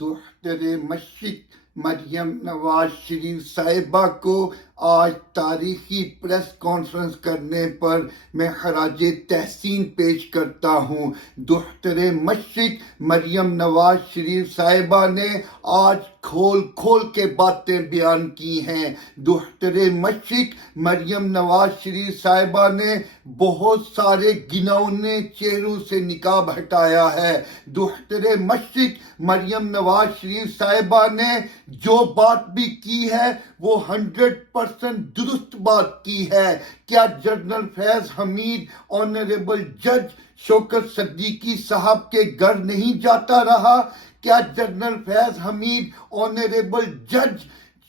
دختر مشرق مریم نواز شریف صاحبہ کو آج تاریخی پریس کانفرنس کرنے پر میں خراج تحسین پیش کرتا ہوں۔ دختر مشرق مریم نواز شریف صاحبہ نے آج کھول کھول کے باتیں بیان کی ہیں۔ دختر مشرق مریم نواز شریف صاحبہ نے بہت سارے گنونے چہروں سے نقاب ہٹایا ہے۔ دختر مشرق مریم نواز شریف صاحبہ نے جو بات بھی کی ہے وہ 100% درست بات کی ہے۔ کیا جنرل فیض حمید آنریبل جج شوکت صدیقی صاحب کے گھر نہیں جاتا رہا؟ کیا جنرل فیض حمید آنریبل جج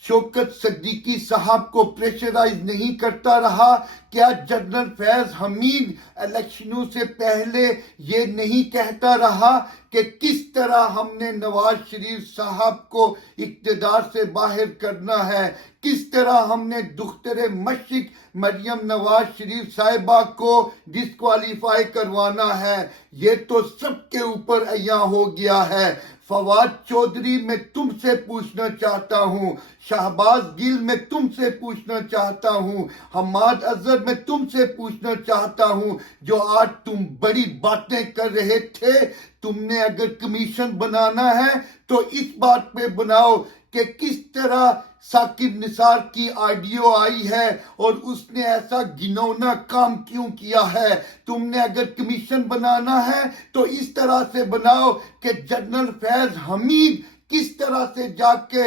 شوکت صدیقی صاحب کو پریشرائز نہیں کرتا رہا؟ کیا جنرل فیض حمید الیکشنوں سے پہلے یہ نہیں کہتا رہا کہ کس طرح ہم نے نواز شریف صاحب کو اقتدار سے باہر کرنا ہے، کس طرح ہم نے دختر مشرق مریم نواز شریف صاحبہ کو ڈسکوالیفائی کروانا ہے؟ یہ تو سب کے اوپر عیاں ہو گیا ہے۔ فواد چودھری میں تم سے پوچھنا چاہتا ہوں، شہباز گل میں تم سے پوچھنا چاہتا ہوں، حماد اظہر میں تم سے پوچھنا چاہتا ہوں، جو آج تم بڑی باتیں کر رہے تھے، تم نے اگر کمیشن بنانا ہے تو اس بات پہ بناؤ کہ کس طرح ثاقب نثار کی آڈیو آئی ہے اور اس نے ایسا گھنونا کام کیوں کیا ہے۔ تم نے اگر کمیشن بنانا ہے تو اس طرح سے بناؤ کہ جنرل فیض حمید کس طرح سے جا کے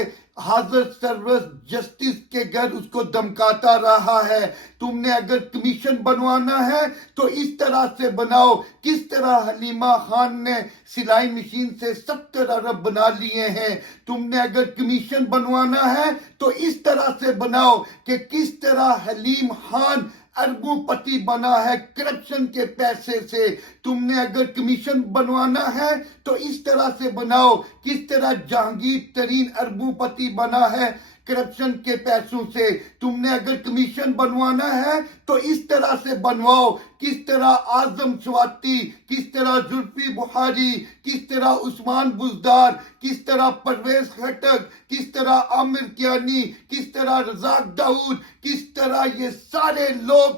حاضر سروس جسٹس کے گھر اس کو دمکاتا رہا ہے۔ تم نے اگر کمیشن بنوانا ہے تو اس طرح سے بناؤ کس طرح حلیمہ خان نے سلائی مشین سے 70 ارب بنا لیے ہیں۔ تم نے اگر کمیشن بنوانا ہے تو اس طرح سے بناؤ کہ کس طرح حلیم خان اربوں پتی بنا ہے کرپشن کے پیسے سے۔ تم نے اگر کمیشن بنوانا ہے تو اس طرح سے بناؤ کس طرح جہانگیر ترین اربوں پتی بنا ہے کرپشن کے پیسوں سے۔ تم نے اگر کمیشن بنوانا ہے تو اس طرح سے بنواؤ کس طرح اعظم سواتی، کس طرح زلفی بخاری، کس طرح عثمان بزدار، کس طرح پرویز خٹک، کس طرح عامر کیانی، کس طرح رزاق داؤد، کس طرح یہ سارے لوگ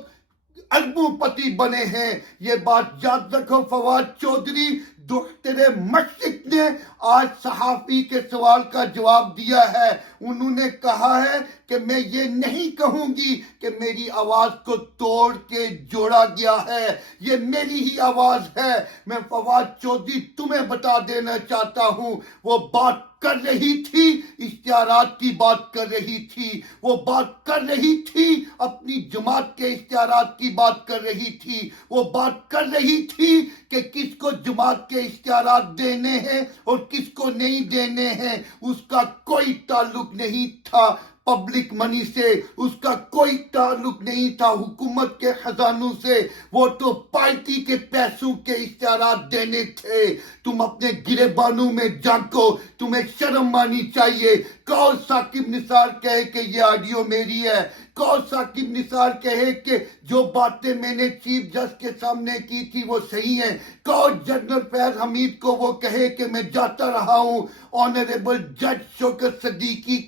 اربوں پتی بنے ہیں۔ یہ بات یاد رکھو فواد چودھری۔ دختر مشرق نے آج صحافی کے سوال کا جواب دیا ہے۔ انہوں نے کہا ہے کہ میں یہ نہیں کہوں گی کہ میری آواز کو توڑ کے جوڑا گیا ہے، یہ میری ہی آواز ہے۔ میں فواد چودھری تمہیں بتا دینا چاہتا ہوں، وہ بات کر رہی تھی، اشتہارات کی بات کر رہی تھی، وہ بات کر رہی تھی اپنی جماعت کے اشتہارات کی بات کر رہی تھی، وہ بات کر رہی تھی کہ کس کو جماعت کے اشتہارات دینے ہیں اور کس کو نہیں دینے ہیں۔ اس کا کوئی تعلق نہیں تھا پبلک منی سے، اس کا کوئی تعلق نہیں تھا حکومت کے خزانوں سے، وہ تو پارٹی کے پیسوں کے اشتہارات دینے تھے۔ تم اپنے گریبانوں میں جھانکو، تمہیں شرم آنی چاہیے۔ کون ثاقب نثار کہے کہ یہ آڈیو میری ہے؟ کون ثاقب نثار کہے کہ جو باتیں میں نے چیف جج کے سامنے کی تھی وہ صحیح ہیں؟ کون جنرل فیض حمید کو وہ کہے کہ میں جاتا رہا ہوں آنریبل جج شوکت صدیقی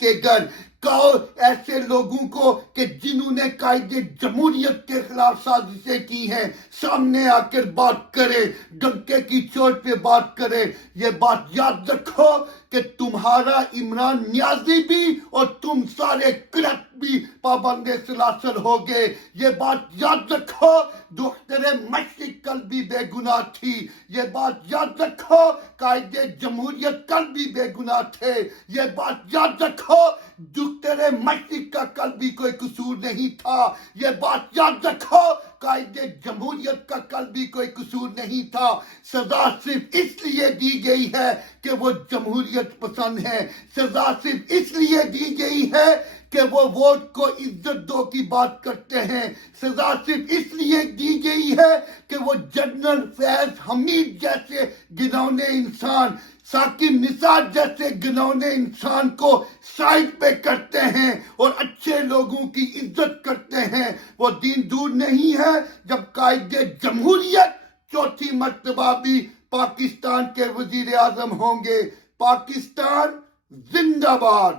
کے گھر؟ کہو ایسے لوگوں کو کہ جنہوں نے قائد جمہوریت کے خلاف سازشیں کی ہیں سامنے آ کر بات کرے، ڈنکے کی چوٹ پہ بات کرے۔ یہ بات یاد رکھو کہ تمہارا عمران نیازی بھی اور تم سارے کرپٹ بھی پابند سلاسل ہو گئے۔ یہ بات یاد رکھو دختر مشرق کل بھی بے گناہ تھی۔ یہ بات یاد رکھو قائد جمہوریت کل بھی بے گناہ تھے۔ یہ بات یاد رکھو دختر مشرق کا کل بھی کوئی قصور نہیں تھا۔ یہ بات یاد رکھو قائد جمہوریت کا کل بھی کوئی قصور نہیں تھا۔ سزا صرف اس لیے دی گئی ہے کہ وہ جمہوریت پسند ہے، سزا صرف اس لیے دی گئی ہے کہ وہ ووٹ کو عزت دو کی بات کرتے ہیں، سزا صرف اس لیے دی گئی ہے کہ وہ جنرل فیض حمید جیسے گھنونے انسان، ثاقب نثار جیسے گھنونے انسان کو سائڈ پہ کرتے ہیں اور اچھے لوگوں کی عزت کرتے ہیں۔ وہ دن دور نہیں ہے جب قائد جمہوریت چوتھی مرتبہ بھی پاکستان کے وزیر اعظم ہوں گے۔ پاکستان زندہ باد.